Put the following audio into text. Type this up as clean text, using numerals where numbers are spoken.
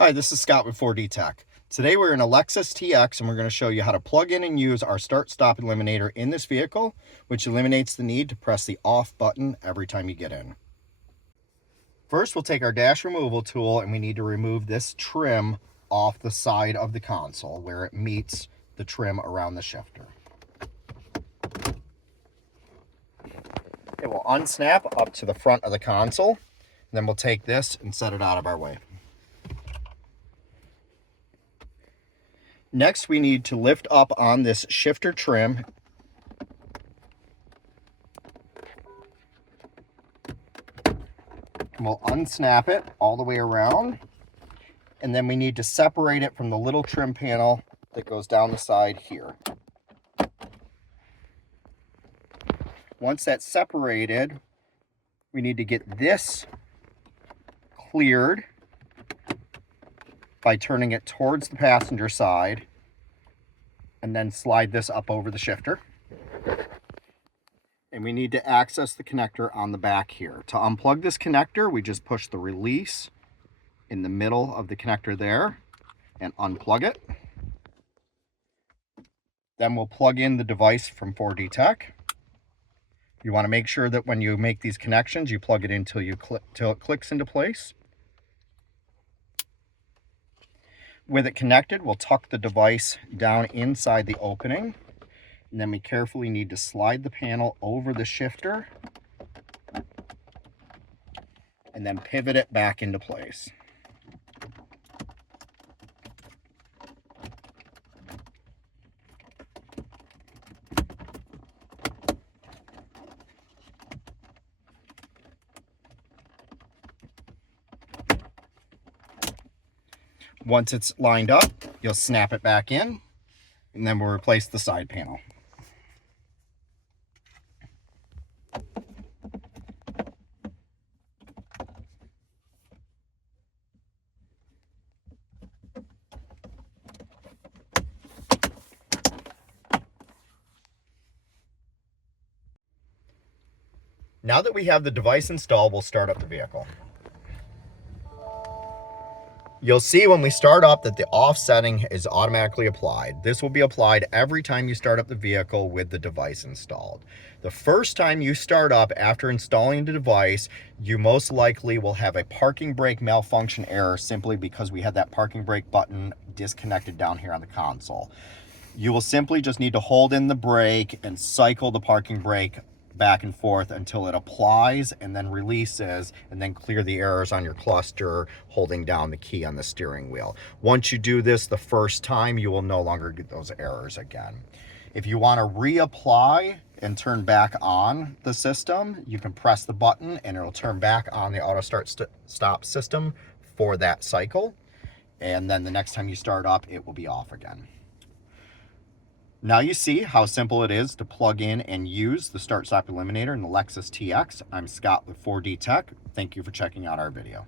Hi, this is Scott with 4D Tech. Today we're in a Lexus TX and we're going to show you how to plug in and use our start-stop eliminator in this vehicle, which eliminates the need to press the off button every time you get in. First, we'll take our dash removal tool and we need to remove this trim off the side of the console where it meets the trim around the shifter. It will unsnap up to the front of the console, and then we'll take this and set it out of our way. Next, we need to lift up on this shifter trim. And we'll unsnap it all the way around. And then we need to separate it from the little trim panel that goes down the side here. Once that's separated, we need to get this cleared by turning it towards the passenger side and then slide this up over the shifter. And we need to access the connector on the back here. To unplug this connector, we just push the release in the middle of the connector there and unplug it. Then we'll plug in the device from 4D Tech. You want to make sure that when you make these connections, you plug it in till it clicks into place. With it connected, we'll tuck the device down inside the opening. And then we carefully need to slide the panel over the shifter and then pivot it back into place. Once it's lined up, you'll snap it back in, and then we'll replace the side panel. Now that we have the device installed, we'll start up the vehicle. You'll see when we start up that the off setting is automatically applied. This will be applied every time you start up the vehicle with the device installed. The first time you start up after installing the device, you most likely will have a parking brake malfunction error simply because we had that parking brake button disconnected down here on the console. You will simply just need to hold in the brake and cycle the parking brake back and forth until it applies and then releases, and then clear the errors on your cluster holding down the key on the steering wheel. Once you do this the first time, you will no longer get those errors again. If you want to reapply and turn back on the system, you can press the button and it'll turn back on the auto stop system for that cycle, and then the next time you start up it will be off again. Now you see how simple it is to plug in and use the start-stop eliminator in the Lexus TX. I'm Scott with 4D Tech. Thank you for checking out our video.